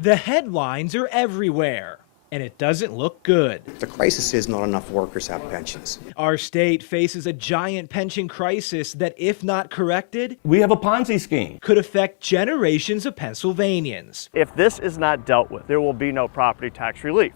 The headlines are everywhere, and it doesn't look good. The crisis is not enough workers have pensions. Our state faces a giant pension crisis that, if not corrected, We have a Ponzi scheme. could affect generations of Pennsylvanians. If this is not dealt with, there will be no property tax relief.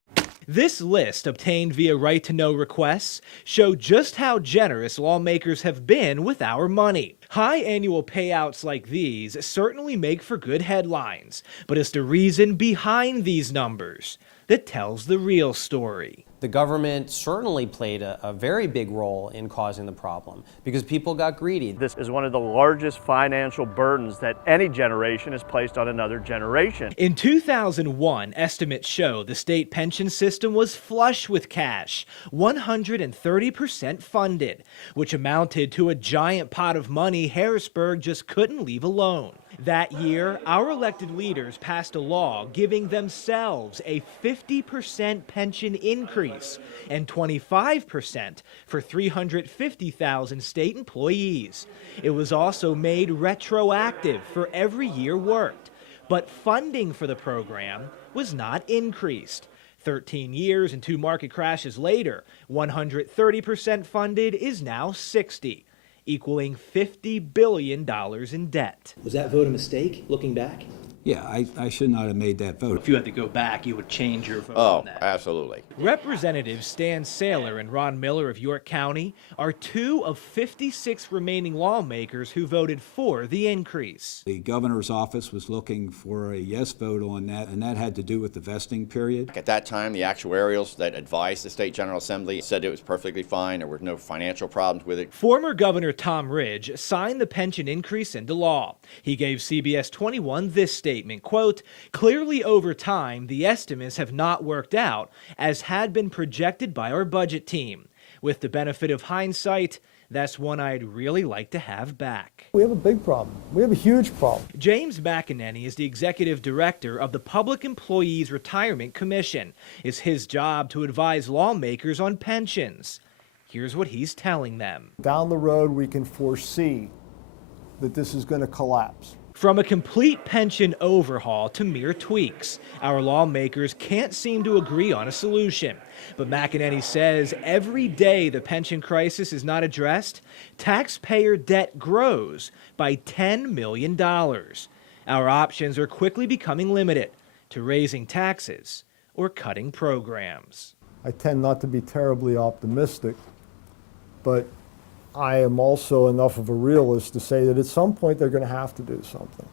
This list, obtained via right-to-know requests, show just how generous lawmakers have been with our money. High annual payouts like these certainly make for good headlines, but it's the reason behind these numbers that tells the real story. The government certainly played a very big role in causing the problem because people got greedy. This is one of the largest financial burdens that any generation has placed on another generation. In 2001, estimates show the state pension system was flush with cash, 130% funded, which amounted to a giant pot of money Harrisburg just couldn't leave alone. That year, our elected leaders passed a law giving themselves a 50% pension increase and 25% for 350,000 state employees. It was also made retroactive for every year worked, but funding for the program was not increased. 13 years and 2 market crashes later, 130% funded is now 60%. Equaling $50 billion in debt. Was that vote a mistake, looking back? Yeah, I should not have made that vote. If you had to go back, you would change your vote Oh, on that. absolutely. Representatives Stan Saylor and Ron Miller of York County are 2 of 56 remaining lawmakers who voted for the increase. The governor's office was looking for a yes vote on that, and that had to do with the vesting period. At that time, the actuarials that advised the State General Assembly said it was perfectly fine. There were no financial problems with it. Former Governor Tom Ridge signed the pension increase into law. He gave CBS 21 this statement, quote, "Clearly over time, the estimates have not worked out as had been projected by our budget team. With the benefit of hindsight, that's one I'd really like to have back." We have a big problem. We have a huge problem. James McEnany is the executive director of the Public Employees Retirement Commission. It's his job to advise lawmakers on pensions. Here's what he's telling them. Down the road, we can foresee that this is going to collapse. From a complete pension overhaul to mere tweaks, our lawmakers can't seem to agree on a solution. But McEnany says every day the pension crisis is not addressed, taxpayer debt grows by $10 million. Our options are quickly becoming limited to raising taxes or cutting programs. I tend not to be terribly optimistic, but I am also enough of a realist to say that at some point they're going to have to do something.